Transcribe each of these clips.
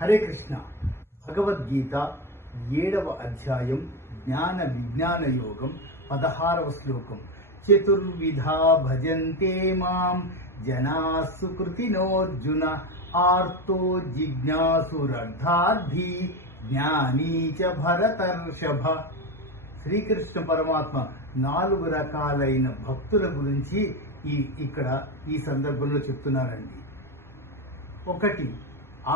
హరే కృష్ణ. భగవద్గీత 7వ అధ్యాయం జ్ఞాన విజ్ఞాన యోగం 16వ శ్లోకం. చతుర్విధా భజంతే మాం జనా సుకృతినోర్జున ఆర్తో జిజ్ఞాసురర్థార్థి జ్ఞానీ చ భరతర్షభ. శ్రీకృష్ణ పరమాత్మ 4 రకాలైన భక్తుల గురించి ఇక్కడ ఈ సందర్భంలో చెప్తున్నారండి. 1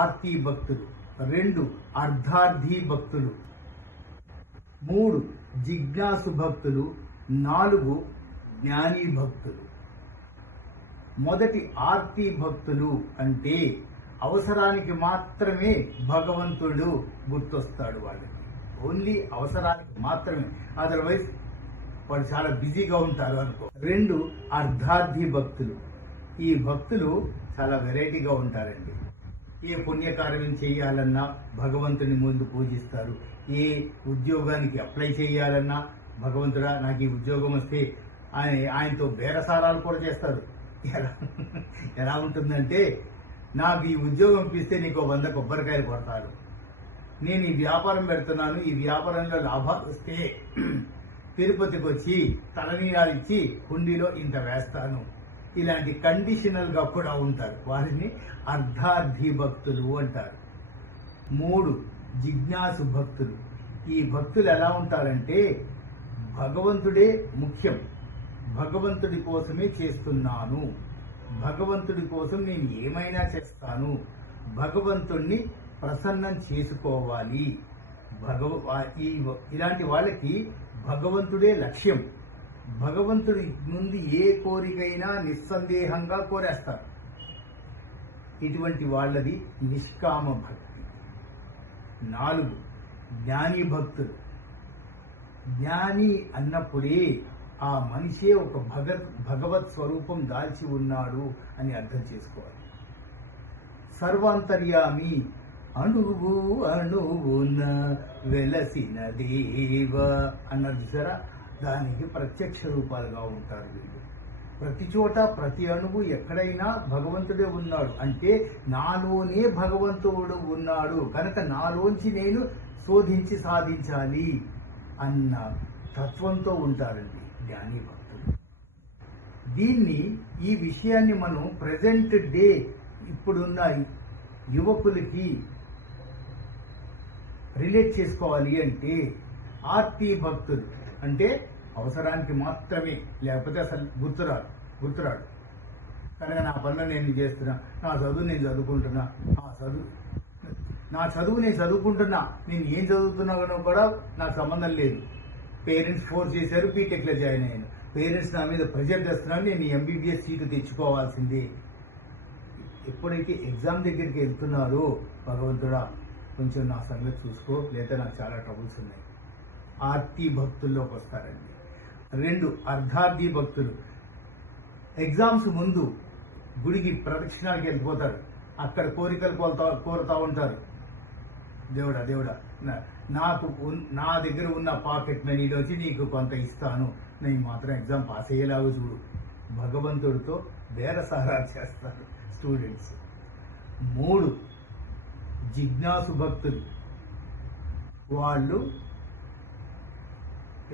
ఆర్తి భక్తులు, 2 అర్ధార్థి భక్తులు, 3 జిజ్ఞాసు భక్తులు, 4 జ్ఞాని భక్తులు. మొదటి ఆర్తి భక్తులు అంటే అవసరానికి మాత్రమే భగవంతుడు గుర్తొస్తాడు. వాళ్ళకి ఓన్లీ అవసరానికి మాత్రమే, అదర్వైజ్ వాళ్ళు చాలా బిజీగా ఉంటారు అనుకో. 2 అర్ధార్థి భక్తులు. ఈ భక్తులు చాలా వెరైటీగా ఉంటారండి. ఏ పుణ్యకార్యం చేయాలన్నా భగవంతుని ముందు పూజిస్తారు. ఏ ఉద్యోగానికి అప్లై చేయాలన్నా భగవంతుడా నాకు ఈ ఉద్యోగం వస్తే ఆయనతో బేరసారాలు కూడా చేస్తారు. ఎలా ఉంటుందంటే, నాకు ఈ ఉద్యోగం ఇస్తే నీకు 100 కొబ్బరికాయలు కొడతారు, నేను ఈ వ్యాపారం పెడుతున్నాను, ఈ వ్యాపారంలో లాభాలు వస్తే తిరుపతికి వచ్చి తలనీరాలు ఇచ్చి హుండీలో ఇంత వేస్తాను. ఇలాంటి కండిషనల్ గా కూడా ఉంటారు. వారిని అర్ధార్థి భక్తులు అంటారు. 3 జిజ్ఞాసు భక్తులు. ఈ భక్తులు ఎలా ఉంటారంటే, భగవంతుడే ముఖ్యం, భగవంతుడి కోసమే చేస్తున్నాను, భగవంతుడి కోసం నేను ఏమైనా చేస్తాను, భగవంతుణ్ణి ప్రసన్నం చేసుకోవాలి. ఇలాంటి వాళ్ళకి భగవంతుడే లక్ష్యం. భగవంతుడి ముందు ఏ కోరికైనా నిస్సందేహంగా కోరేస్తారు. ఇటువంటి వాళ్ళది నిష్కామ భక్తి. 4 జ్ఞాని భక్తులు. జ్ఞాని అన్నప్పుడే ఆ మనిషే ఒక భగవత్ స్వరూపం దాల్చి ఉన్నాడు అని అర్థం చేసుకోవాలి. సర్వాంతర్యామి, అణువు అణువున వెలసిన దేవ అన్నది సరా, దానికి ప్రత్యక్ష రూపాలుగా ఉంటారు వీళ్ళు. ప్రతి చోట ప్రతి అణువు ఎక్కడైనా భగవంతుడే ఉన్నాడు అంటే నాలోనే భగవంతుడు ఉన్నాడు కనుక నాలోంచి నేను శోధించి సాధించాలి అన్న తత్వంతో ఉంటారండి జ్ఞాని భక్తులు. ఈ విషయాన్ని మనం ప్రెజెంట్ డే ఇప్పుడున్న యువకులకి రిలేట్ చేసుకోవాలి అంటే, ఆర్తి భక్తులు అంటే అవసరానికి మాత్రమే, లేకపోతే అసలు గుర్తురాడు కనుక నా పనులు నేను చేస్తున్నా, నా చదువు నేను చదువుకుంటున్నా, నా చదువు నేను చదువుకుంటున్నా, నేను ఏం చదువుతున్నానో కూడా నాకు సంబంధం లేదు. పేరెంట్స్ ఫోర్స్ చేశారు, బీటెక్లో జాయిన్ అయ్యాను, పేరెంట్స్ నా మీద ప్రెజర్ చేస్తున్నాను, నేను ఎంబీబీఎస్ సీటు తెచ్చుకోవాల్సిందే. ఎప్పుడైతే ఎగ్జామ్ దగ్గరికి వెళ్తున్నారో భగవంతుడా కొంచెం నా సంగతి చూసుకో, లేదా నాకు చాలా ట్రబుల్స్ ఉన్నాయి, ఆర్తి భక్తుల్లోకి వస్తారండి. 2 అర్ధార్థి భక్తులు. ఎగ్జామ్స్ ముందు గుడికి ప్రదక్షిణానికి వెళ్ళిపోతారు, అక్కడ కోరికలు కోరుతా ఉంటారు. దేవుడా నాకు నా దగ్గర ఉన్న పాకెట్ మనీలోంచి నీకు కొంత ఇస్తాను, నేను మాత్రం ఎగ్జామ్ పాస్ అయ్యేలాగా చూడు. భగవంతుడితో బేరసారా చేస్తారు స్టూడెంట్స్. 3 జిజ్ఞాసు భక్తులు. వాళ్ళు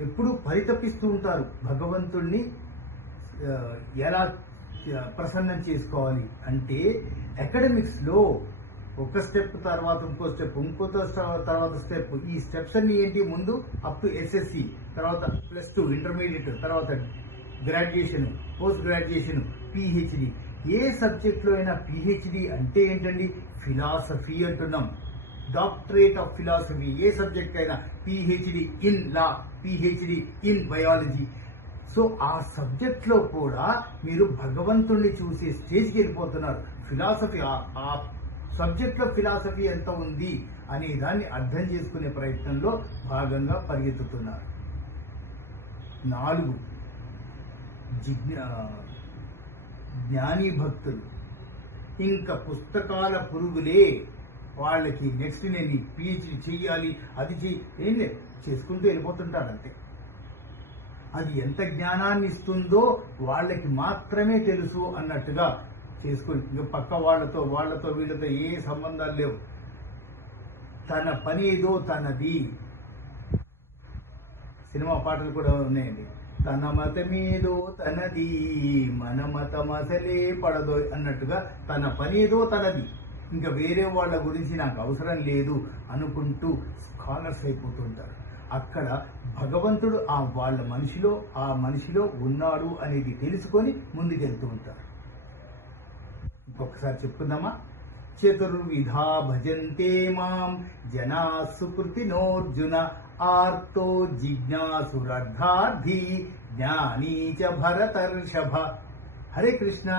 ఎప్పుడు పరితపిస్తూ ఉంటారు, భగవంతుణ్ణి ఎలా ప్రసన్నం చేసుకోవాలి అంటే, అకాడమిక్స్ లో ఒక స్టెప్ తర్వాత ఇంకో స్టెప్, ఇంకో తర్వాత స్టెప్. ఈ స్టెప్స్ అన్ని ఏంటి, ముందు అప్ టు ఎస్ఎస్సి, తర్వాత +2 ఇంటర్మీడియట్, తర్వాత గ్రాడ్యుయేషన్, పోస్ట్ గ్రాడ్యుయేషన్, పిహెచ్డి. ఏ సబ్జెక్ట్ లో అయినా పిహెచ్డి అంటే ఏంటండి, ఫిలాసఫీ అంటున్నాం, డాక్టరేట్ ఆఫ్ ఫిలాసఫీ. ఏ సబ్జెక్ట్ అయినా PhD in law, PhD in biology. So ఆ సబ్జెక్ట్ లో కూడా మీరు భగవంతుణ్ణి చూసే స్టేజ్కి వెళ్ళిపోతున్నారు. ఫిలాసఫీ, ఆ సబ్జెక్ట్ లో ఫిలాసఫీ ఎంత ఉంది అనే దాన్ని అర్థం చేసుకునే ప్రయత్నంలో భాగంగా పరిగెత్తుతున్నారు. 4 జ్ఞాని భక్తులు. ఇంకా పుస్తకాల పురుగులే వాళ్ళకి. నెక్స్ట్ నేను ఈ పిహెచ్డి చెయ్యాలి, అది ఏం లేదు, చేసుకుంటూ వెళ్ళిపోతుంటారు అంతే. అది ఎంత జ్ఞానాన్ని ఇస్తుందో వాళ్ళకి మాత్రమే తెలుసు అన్నట్టుగా చేసుకుని, ఇంకా పక్క వాళ్ళతో వీళ్ళతో ఏ సంబంధాలు లేవు. తన పని ఏదో తనది. సినిమా పాటలు కూడా ఉన్నాయండి. తన మతమేదో తనది, మన మతం అసలే పడదో అన్నట్టుగా తన పని ఏదో తనది, ఇంకా వేరే వాళ్ళ గురించి నాకు అవసరం లేదు అనుకుంటూ స్కాలర్స్ అయిపోతుంటారు. అక్కడ భగవంతుడు వాళ్ళ మనిషిలో ఉన్నాడు అనేది తెలుసుకొని ముందుకెళ్తూ ఉంటారు. ఇంకొకసారి చెప్పుకుందామా? చతుర్విధా భజంతే మాం జనా సుకృతినోర్జున, ఆర్తో జిజ్ఞాసురర్థార్థి జ్ఞానీ చ భరతర్షభ. హరే కృష్ణ.